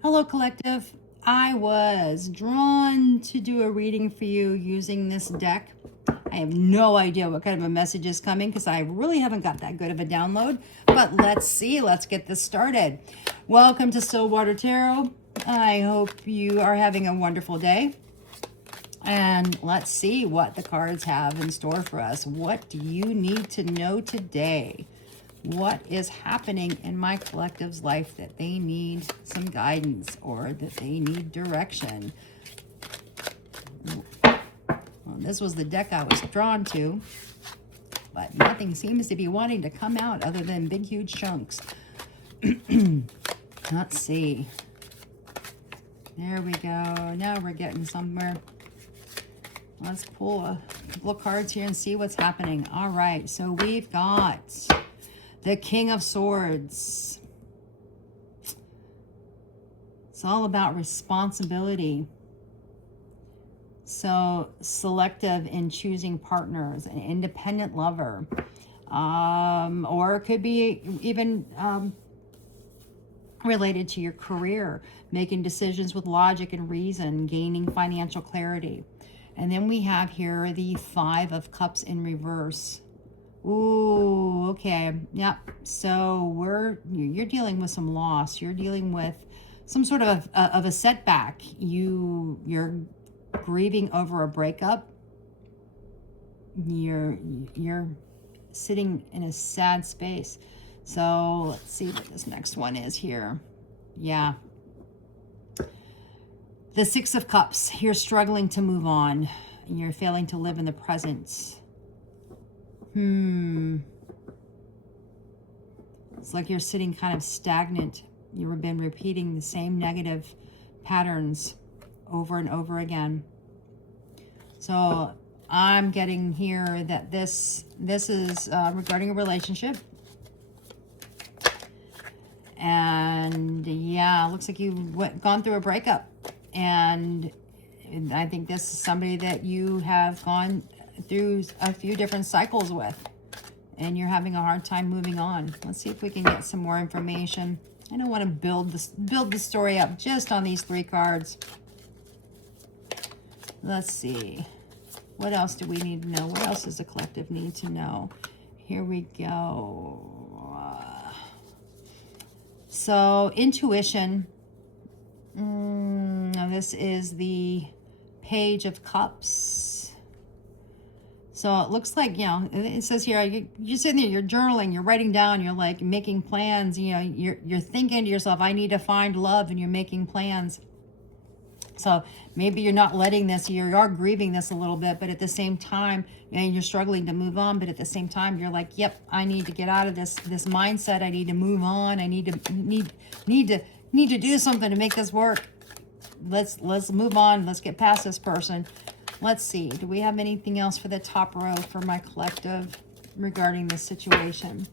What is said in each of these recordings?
Hello, collective. I was drawn to do a reading for you using this deck. I have no idea what kind of a message is coming because I really haven't got that good of a download. But let's see. Let's get this started. Welcome to Stillwater Tarot. I hope you are having a wonderful day. And let's see what the cards have in store for us. What do you need to know today? What is happening in my collective's life that they need some guidance or that they need direction? Well, this was the deck I was drawn to, but nothing seems to be wanting to come out other than big, huge chunks. Let's see. There we go. Now we're getting somewhere. Let's pull a couple of cards here and see what's happening. All right, so we've got the King of Swords. It's all about responsibility. So selective in choosing partners, an independent lover. Or it could be even related to your career, making decisions with logic and reason, gaining financial clarity. And then we have here the Five of Cups in reverse. Ooh, okay. Yep. So you're dealing with some loss. You're dealing with some sort of a setback. You're grieving over a breakup. You're sitting in a sad space. So let's see what this next one is here. Yeah. The Six of Cups. You're struggling to move on. You're failing to live in the present. It's like you're sitting kind of stagnant. You've been repeating the same negative patterns over and over again. So I'm getting here that this is regarding a relationship. And yeah, it looks like you've gone through a breakup. And I think this is somebody that you have gone through a few different cycles with, and you're having a hard time moving on. Let's see if we can get some more information. I don't want to build the story up just on these three cards. Let's see. What else do we need to know? What else does the collective need to know? Here we go. So intuition. Now this is the Page of Cups. So it looks like, it says here, you're sitting there, you're journaling, you're writing down, you're like making plans, you're thinking to yourself, I need to find love, and you're making plans. So maybe you're not letting this, you are grieving this a little bit, but at the same time, you're struggling to move on, but at the same time, you're like, yep, I need to get out of this mindset. I need to move on. I need to do something to make this work. Let's move on. Let's get past this person. Let's see. Do we have anything else for the top row for my collective regarding this situation?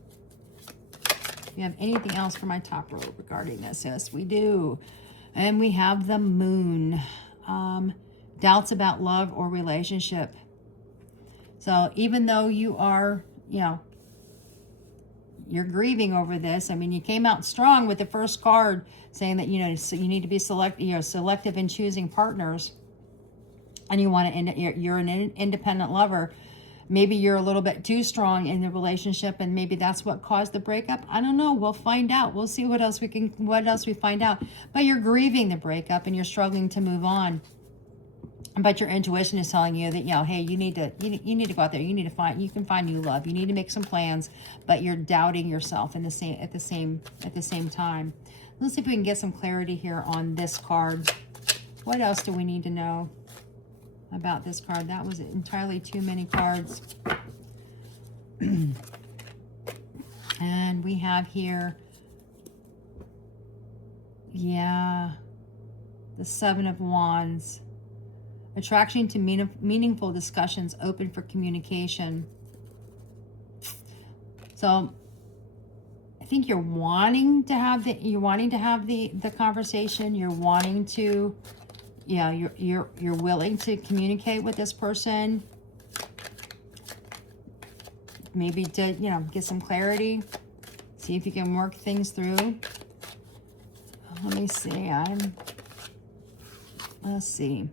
Do you have anything else for my top row regarding this? Yes, we do. And we have the Moon. Doubts about love or relationship. So even though you are, you're grieving over this. I mean, you came out strong with the first card saying that, so you need to be selective in choosing partners. And you're an independent lover. Maybe you're a little bit too strong in the relationship, and maybe that's what caused the breakup. I don't know. We'll find out. We'll see what else we find out. But you're grieving the breakup and you're struggling to move on. But your intuition is telling you that, hey, you need to go out there. You can find new love. You need to make some plans, but you're doubting yourself at the same time. Let's see if we can get some clarity here on this card. What else do we need to know about this card? That was entirely too many cards. And we have here, the Seven of Wands. Attraction to meaningful discussions, open for communication. So I think you're wanting to have the conversation. You're wanting to, you're willing to communicate with this person. Maybe to, get some clarity. See if you can work things through. let me see. Let's see.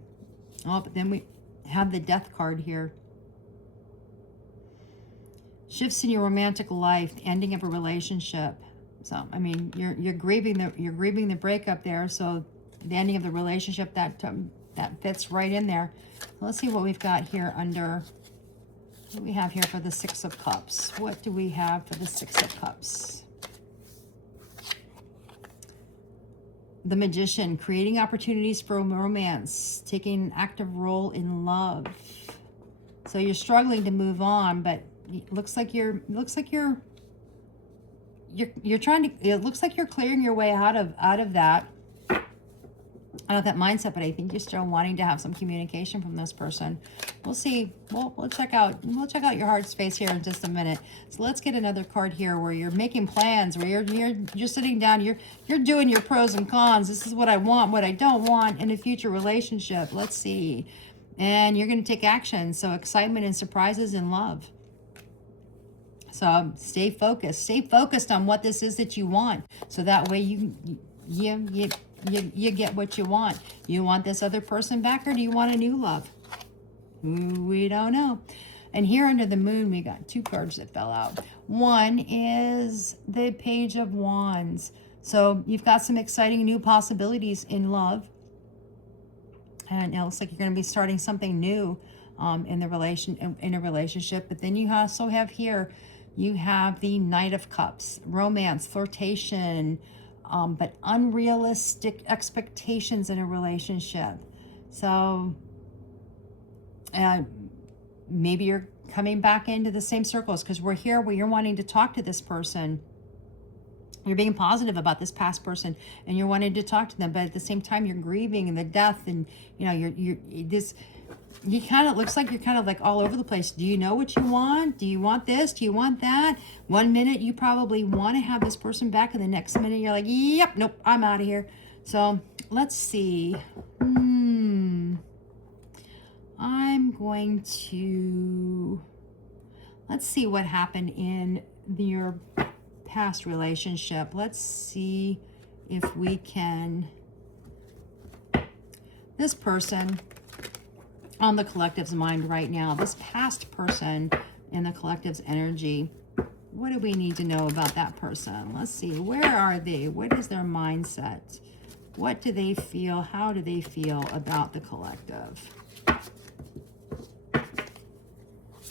Oh, but then we have the Death card here. Shifts in your romantic life, the ending of a relationship. So, I mean, you're grieving the breakup there. So, the ending of the relationship, that fits right in there. Let's see what we've got here under. What do we have here for the Six of Cups? What do we have for the Six of Cups? The Magician, creating opportunities for romance, taking an active role in love. So you're struggling to move on, but it looks like you're trying to, it looks like you're clearing your way out of that mindset, but I think you're still wanting to have some communication from this person. We'll see. We'll check out your heart space here in just a minute. So let's get another card here where you're making plans, where you're sitting down, you're doing your pros and cons. This is what I want, what I don't want in a future relationship. Let's see. And you're going to take action. So excitement and surprises in love. So stay focused. Stay focused on what this is that you want. So that way you get what you want. You want this other person back, or do you want a new love? We don't know. And here under the moon, we got two cards that fell out. One is the Page of Wands. So you've got some exciting new possibilities in love. And it looks like you're going to be starting something new in a relationship. But then you also have here, you have the Knight of Cups, romance, flirtation, but unrealistic expectations in a relationship. So maybe you're coming back into the same circles because we're here where you're wanting to talk to this person. You're being positive about this past person and you're wanting to talk to them, but at the same time you're grieving and the death, and you know you kind of looks like you're kind of like all over the place. Do you know what you want? Do you want this? Do you want that? One minute you probably want to have this person back, and the next minute you're like, yep, nope, I'm out of here. So let's see. Let's see what happened in your past relationship. Let's see if we can, this person on the collective's mind right now, this past person in the collective's energy, what do we need to know about that person? Let's see, where are they? What is their mindset? What do they feel? How do they feel about the collective?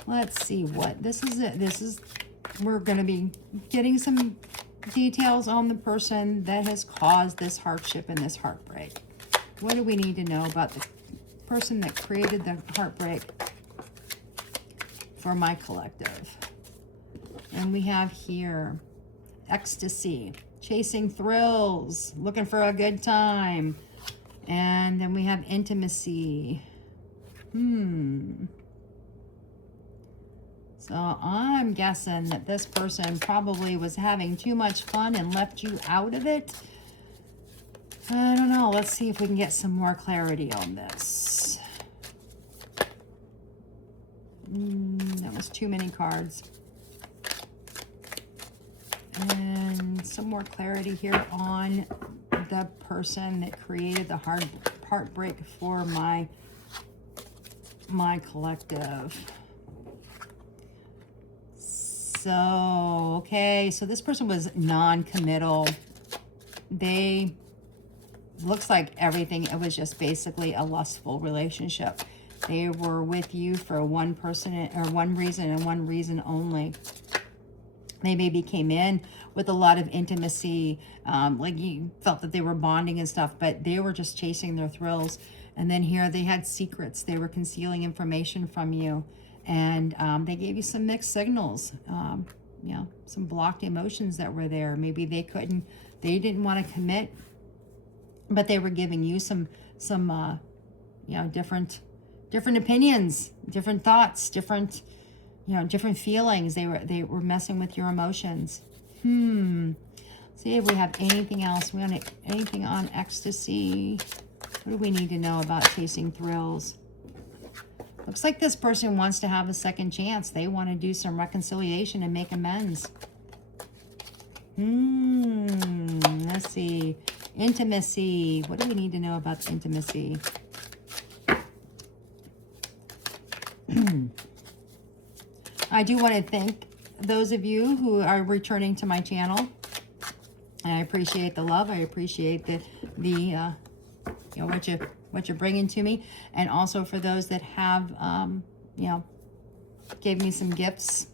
Let's see what this is. We're going to be getting some details on the person that has caused this hardship and this heartbreak. What do we need to know about the person that created the heartbreak for my collective? And we have here ecstasy, chasing thrills, looking for a good time. And then we have intimacy. So I'm guessing that this person probably was having too much fun and left you out of it. I don't know. Let's see if we can get some more clarity on this. That was too many cards. And some more clarity here on the person that created the heartbreak for my collective. So, okay, so this person was non-committal. They, looks like everything, it was just basically a lustful relationship. They were with you for one person or one reason and one reason only. They maybe came in with a lot of intimacy, like you felt that they were bonding and stuff, but they were just chasing their thrills. And then here they had secrets. They were concealing information from you. And they gave you some mixed signals, you know, some blocked emotions that were there. Maybe they didn't want to commit, but they were giving you some you know, different opinions, different thoughts, different feelings. They were messing with your emotions. See if we have anything else. We want anything on ecstasy. What do we need to know about chasing thrills? Looks like this person wants to have a second chance. They want to do some reconciliation and make amends. Let's see. Intimacy. What do we need to know about the intimacy? I do want to thank those of you who are returning to my channel. I appreciate the love. I appreciate the you know, what you're bringing to me, and also for those that have you know, gave me some gifts,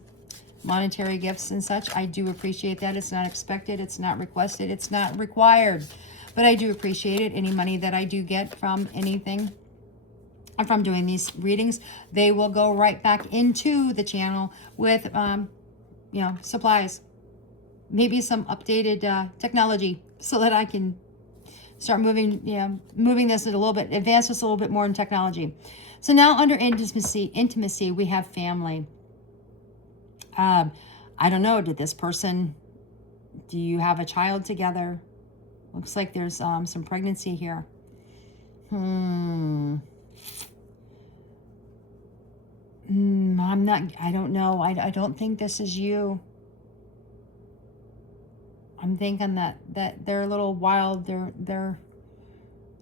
monetary gifts and such. I do appreciate that. It's not expected, it's not requested, it's not required, but I do appreciate it. Any money that I do get from anything, from doing these readings, they will go right back into the channel with you know, supplies, maybe some updated technology, so that I can start moving, you know, moving this a little bit, advance this a little bit more in technology. So now under intimacy, we have family. I don't know, did this person, do you have a child together? Looks like there's some pregnancy here. I don't know. I don't think this is you. I'm thinking that they're a little wild. They're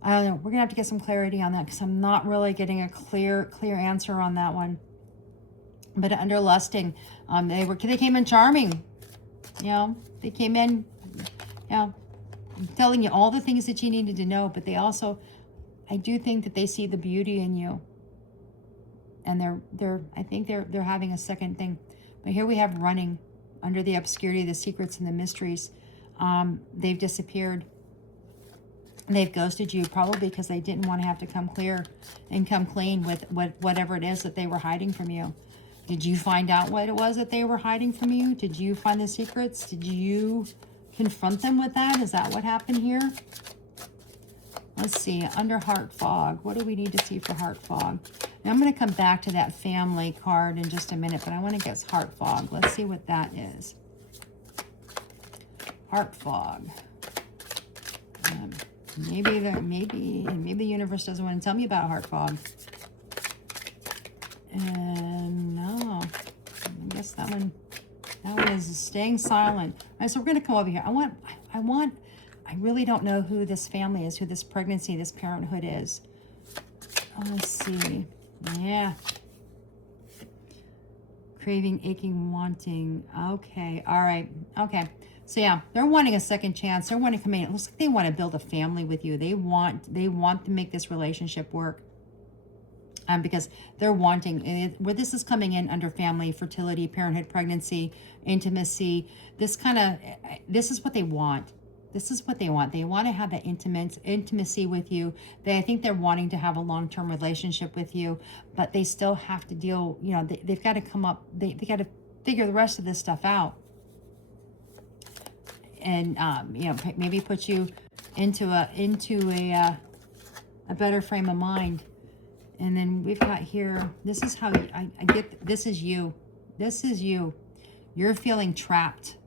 I don't know. We're gonna have to get some clarity on that, because I'm not really getting a clear answer on that one. But under lusting, they came in charming. You know, they came in, you know, telling you all the things that you needed to know. But they also, I do think that they see the beauty in you. And I think they're having a second thing. But here we have running under the obscurity, the secrets and the mysteries. They've disappeared. They've ghosted you, probably because they didn't want to have to come clear and come clean with whatever it is that they were hiding from you. Did you find out what it was that they were hiding from you? Did you find the secrets? Did you confront them with that? Is that what happened here? Let's see, under heart fog, what do we need to see for heart fog? Now I'm going to come back to that family card in just a minute, but I want to guess heart fog. Let's see what that is. Heart fog. Maybe the universe doesn't want to tell me about heart fog. And no, I guess that one is staying silent. All right, so we're going to come over here. I really don't know who this family is, who this pregnancy, this parenthood is. Let's see. Yeah. Craving, aching, wanting. Okay. All right. Okay. So yeah, they're wanting a second chance. They're wanting to come in. It looks like they want to build a family with you. They want to make this relationship work. Because they're wanting, where this is coming in under family, fertility, parenthood, pregnancy, intimacy, this is what they want. This is what they want. They want to have that intimacy with you. I think they're wanting to have a long-term relationship with you, but they still have to deal, you know, they've got to come up, they got to figure the rest of this stuff out. And, you know, maybe put you into a better frame of mind. And then we've got here, this is how I get, this is you. This is you. You're feeling trapped.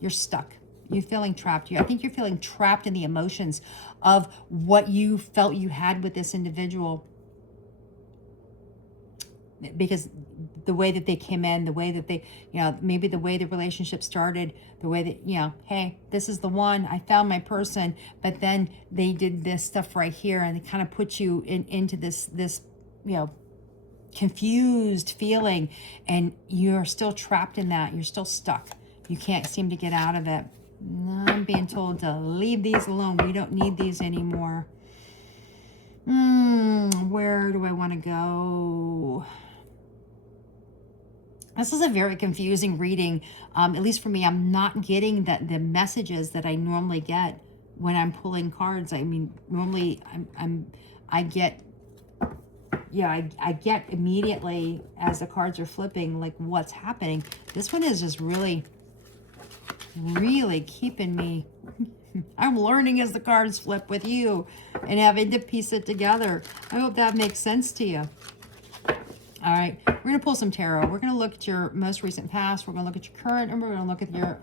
You're stuck. You're feeling trapped. I think you're feeling trapped in the emotions of what you felt you had with this individual. Because the way that they came in, the way that they, you know, maybe the way the relationship started, the way that, you know, hey, this is the one, I found my person, but then they did this stuff right here, and they kind of put you into this, you know, confused feeling, and you're still trapped in that. You're still stuck. You can't seem to get out of it. I'm being told to leave these alone. We don't need these anymore. Where do I want to go? This is a very confusing reading. At least for me, I'm not getting the messages that I normally get when I'm pulling cards. I mean, normally I get immediately as the cards are flipping, like what's happening. This one is just really keeping me. I'm learning as the cards flip with you and having to piece it together. I hope that makes sense to you. All right, we're going to pull some tarot. We're going to look at your most recent past. We're going to look at your current, and we're going to look at your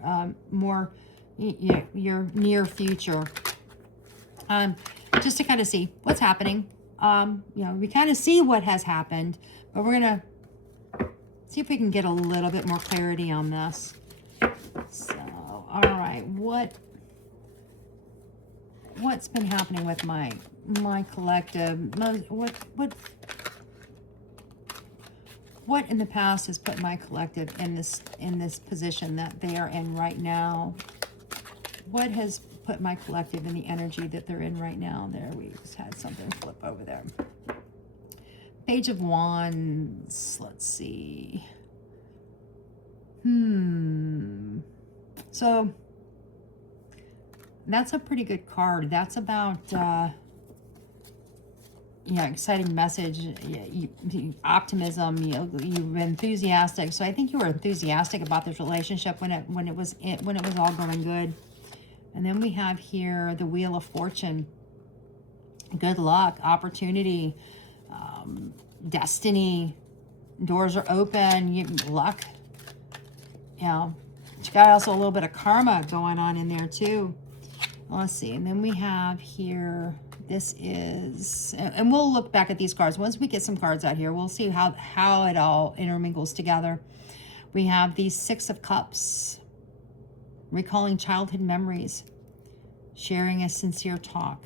your near future. Just to kind of see what's happening. You know, we kind of see what has happened, but we're going to see if we can get a little bit more clarity on this. So, all right, what what's been happening with my collective? What in the past has put my collective in this position that they are in right now? What has put my collective in the energy that they're in right now? There, we just had something flip over there. Page of Wands. Let's see. So that's a pretty good card. That's about exciting message, optimism. You're enthusiastic. So I think you were enthusiastic about this relationship when it was all going good. And then we have here the Wheel of Fortune. Good luck, opportunity, destiny. Doors are open. Luck. But you got also a little bit of karma going on in there too. Let's see. And then we have here, this is, and we'll look back at these cards. Once we get some cards out here, we'll see how it all intermingles together. We have the Six of Cups, recalling childhood memories, sharing a sincere talk,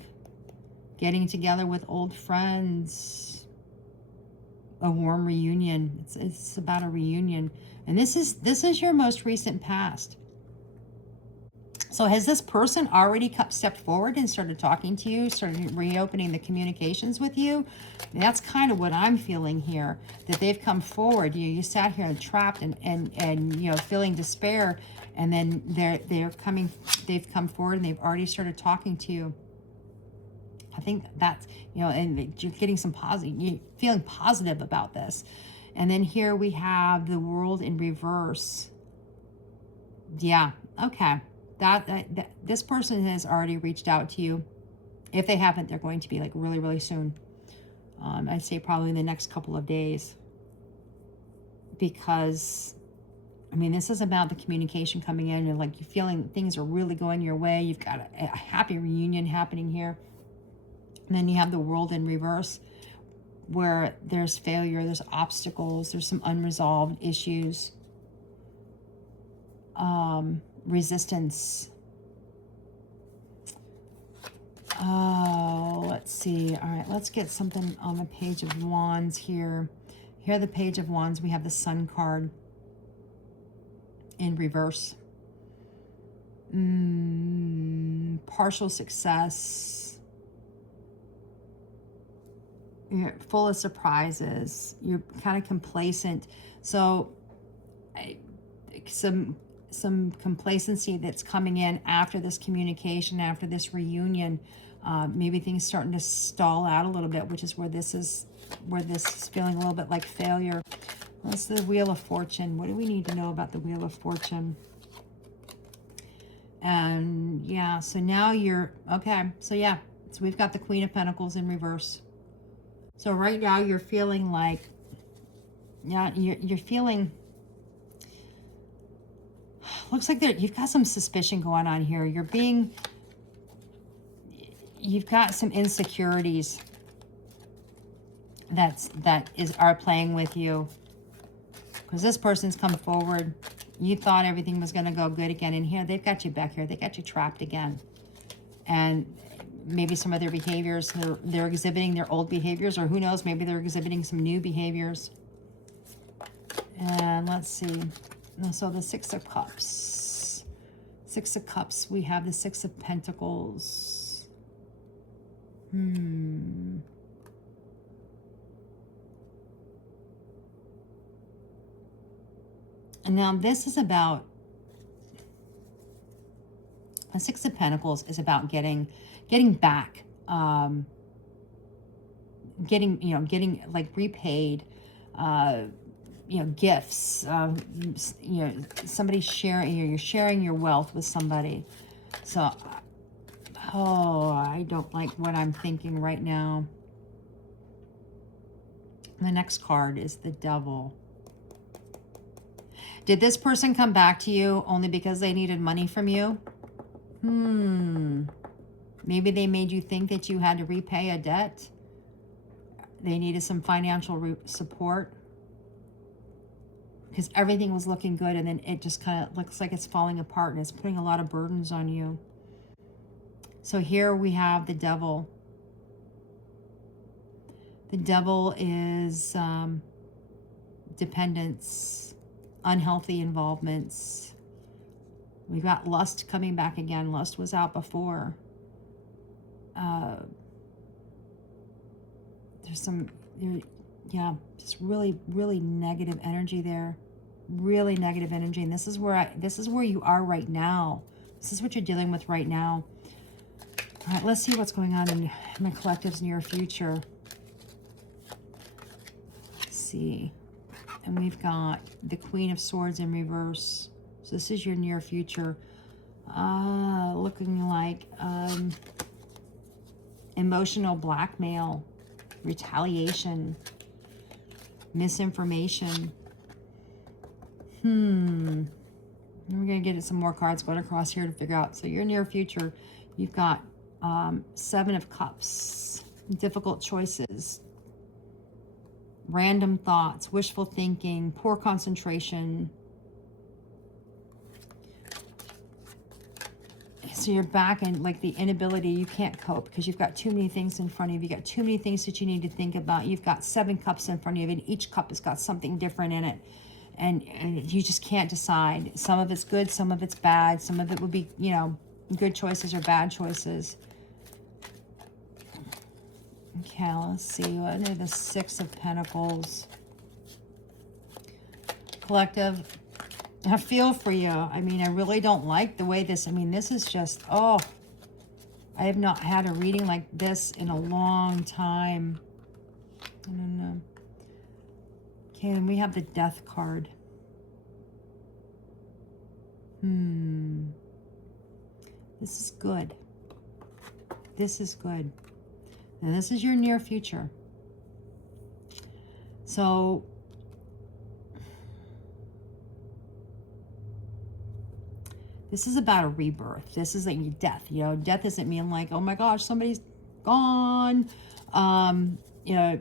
getting together with old friends, a warm reunion. It's about a reunion. And this is your most recent past. So has this person already stepped forward and started talking to you, started reopening the communications with you? And that's kind of what I'm feeling here, that they've come forward. You sat here and trapped and feeling despair, and then they've come forward and they've already started talking to you. I think that's, and you're getting some positive, you're feeling positive about this. And then here we have the World in reverse. Yeah, okay. That this person has already reached out to you. If they haven't, they're going to be like really, really soon. I'd say probably in the next couple of days. Because, this is about the communication coming in, and like you're feeling things are really going your way. You've got a happy reunion happening here. And then you have the World in reverse, where there's failure, there's obstacles, there's some unresolved issues. Resistance. Oh, let's see. All right, let's get something on the Page of Wands here. Here, the Page of Wands, we have the Sun card in reverse. Partial success. You're full of surprises. You're kind of complacent. So, some complacency that's coming in after this communication, after this reunion. Maybe things starting to stall out a little bit, which is where this is feeling a little bit like failure. What's the Wheel of Fortune? What do we need to know about the Wheel of Fortune? And yeah, so now you're okay. So yeah, so we've got the Queen of Pentacles in reverse. So right now you're feeling like, you're feeling, looks like you've got some suspicion going on here. You've got some insecurities that are playing with you. Because this person's come forward. You thought everything was going to go good again. And here, they've got you back here. They got you trapped again. And maybe some of their behaviors, they're exhibiting their old behaviors, or who knows, maybe they're exhibiting some new behaviors. And let's see. So the Six of Cups. Six of Cups. We have the Six of Pentacles. And now this is about, the Six of Pentacles is about getting back, getting like repaid, gifts, somebody sharing, you're sharing your wealth with somebody. So, I don't like what I'm thinking right now. The next card is the Devil. Did this person come back to you only because they needed money from you? Maybe they made you think that you had to repay a debt. They needed some financial support. Because everything was looking good, and then it just kind of looks like it's falling apart, and it's putting a lot of burdens on you. So here we have the devil. The devil is dependence, unhealthy involvements. We've got lust coming back again. Lust was out before. There's some, yeah, just really, really negative energy there. Really negative energy. And this is where you are right now. This is what you're dealing with right now. All right, let's see what's going on in my collective's near future. Let's see. And we've got the Queen of Swords in reverse. So this is your near future. Looking like emotional blackmail, retaliation, misinformation. We're going to get some more cards going across here to figure out. So your near future, you've got 7 of Cups, difficult choices, random thoughts, wishful thinking, poor concentration. So you're back in like the inability, you can't cope because you've got too many things in front of you. You've got too many things that you need to think about. You've got 7 cups in front of you, and each cup has got something different in it. And you just can't decide. Some of it's good, some of it's bad. Some of it would be, you know, good choices or bad choices. Okay, let's see. What are the 6 of Pentacles? Collective, I feel for you. I mean, I really don't like the way this, I mean, this is just, oh, I have not had a reading like this in a long time. I don't know. Okay, then we have the Death card. This is good. This is good. Now, this is your near future. So, this is about a rebirth. This is like death. You know, death doesn't mean like, oh my gosh, somebody's gone, you know,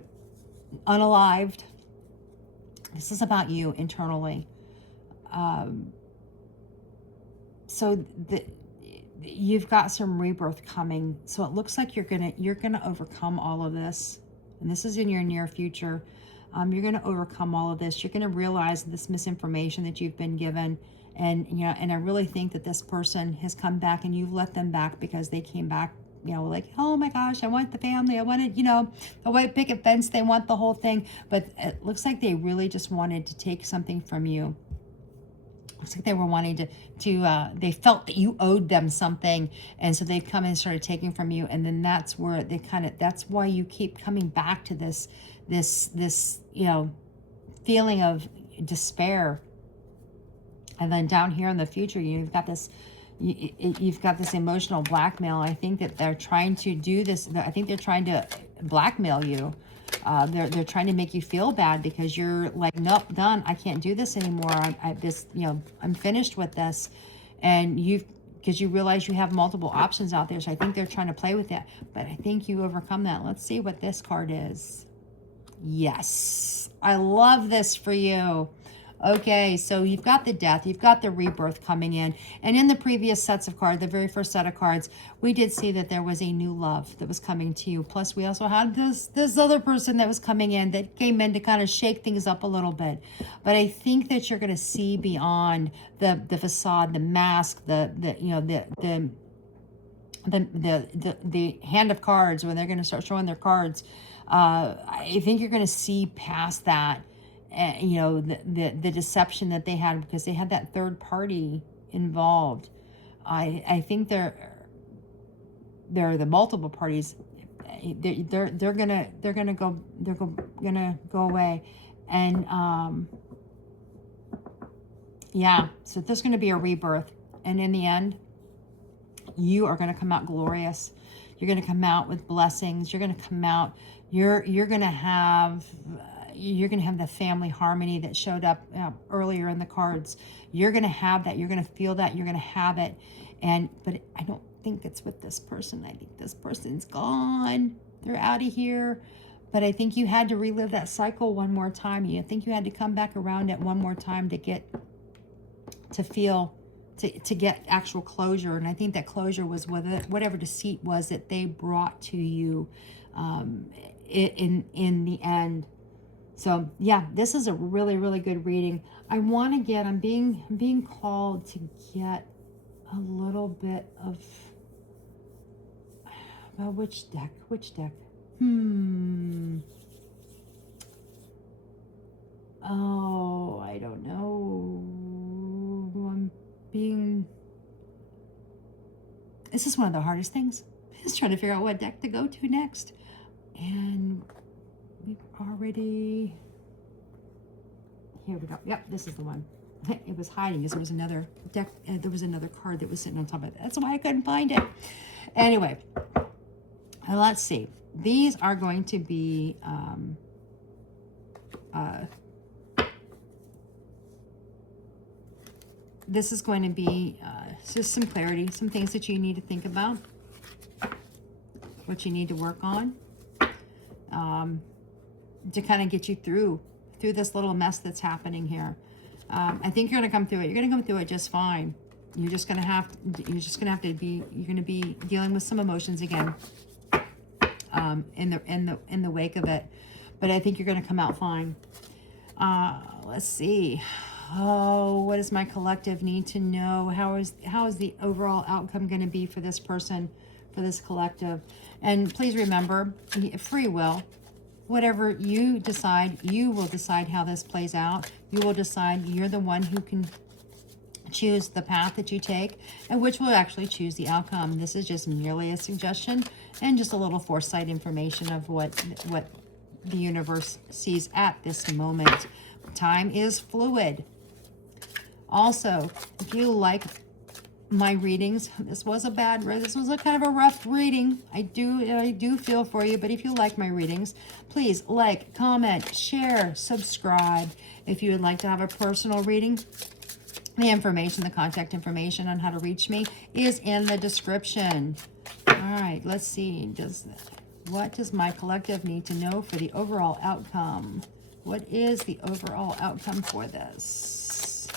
unalived. This is about you internally. So you've got some rebirth coming. So it looks like you're gonna overcome all of this. And this is in your near future. You're gonna overcome all of this. You're gonna realize this misinformation that you've been given. And, you know, and I really think that this person has come back and you've let them back because they came back, you know, like, oh my gosh, I want the family. I wanted, you know, the white picket fence. They want the whole thing. But it looks like they really just wanted to take something from you. Looks like they were wanting to they felt that you owed them something. And so they've come and started taking from you. And then that's where they that's why you keep coming back to this, you know, feeling of despair. And then down here in the future, you've got this, you've got this emotional blackmail. I think that they're trying to do this. I think they're trying to blackmail you. They're trying to make you feel bad because you're like, nope, done. I can't do this anymore. I'm finished with this. And because you realize you have multiple options out there. So I think they're trying to play with that. But I think you overcome that. Let's see what this card is. Yes. I love this for you. Okay, so you've got the death, you've got the rebirth coming in. And in the previous sets of cards, the very first set of cards, we did see that there was a new love that was coming to you. Plus, we also had this other person that was coming in that came in to kind of shake things up a little bit. But I think that you're going to see beyond the facade, the mask, the hand of cards when they're going to start showing their cards. I think you're going to see past that. You know, the deception that they had because they had that third party involved. I think they're the multiple parties. They're gonna go away, and yeah. So there's gonna be a rebirth, and in the end, you are gonna come out glorious. You're gonna come out with blessings. You're gonna come out. You're gonna have the family harmony that showed up earlier in the cards. You're going to have that. You're going to feel that. You're going to have it. But I don't think it's with this person. I think this person's gone. They're out of here. But I think you had to relive that cycle one more time. I think you had to come back around it one more time to feel to get actual closure. And I think that closure was whatever deceit was that they brought to you in the end. So yeah, this is a really, really good reading. I'm being called to get a little bit of, well, which deck? Oh, I don't know. This is one of the hardest things. Is trying to figure out what deck to go to next. And we've already, here we go. Yep, this is the one. It was hiding because there was another deck. There was another card that was sitting on top of it. That's why I couldn't find it. Anyway, let's see. These are going to be this is going to be just some clarity, some things that you need to think about, what you need to work on, to kind of get you through this little mess that's happening here. I think you're going to come through it. You're going to come through it just fine. You're just going to have to be, you're going to be dealing with some emotions again, in the wake of it. But I think you're going to come out fine. Let's see. Oh, what does my collective need to know? How is the overall outcome going to be for this person, for this collective? And please remember, free will. Whatever you decide, you will decide how this plays out. You will decide. You're the one who can choose the path that you take, and which will actually choose the outcome. This is just merely a suggestion and just a little foresight information of what the universe sees at this moment. Time is fluid. Also, if you like my readings, this was a kind of a rough reading. I do feel for you, but if you like my readings, please like, comment, share, subscribe. If you would like to have a personal reading, the contact information on how to reach me is in the description. All right, let's see. What does my collective need to know for the overall outcome? What is the overall outcome for this?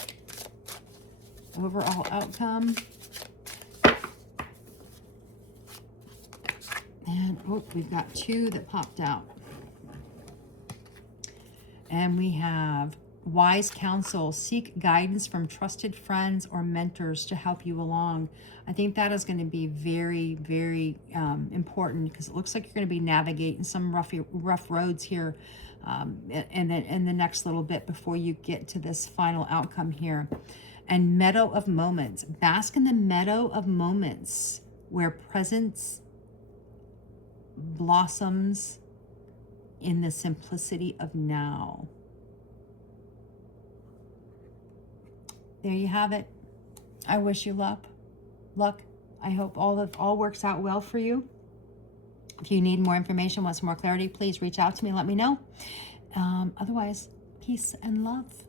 Overall outcome. And oh, we've got two that popped out. And we have wise counsel. Seek guidance from trusted friends or mentors to help you along. I think that is going to be very, very important, because it looks like you're going to be navigating some rough roads here in the next little bit before you get to this final outcome here. And meadow of moments. Bask in the meadow of moments where presence blossoms in the simplicity of now. There you have it. I wish you luck. I hope all works out well for you. If you need more information, want some more clarity, please reach out to me and let me know. Otherwise, peace and love.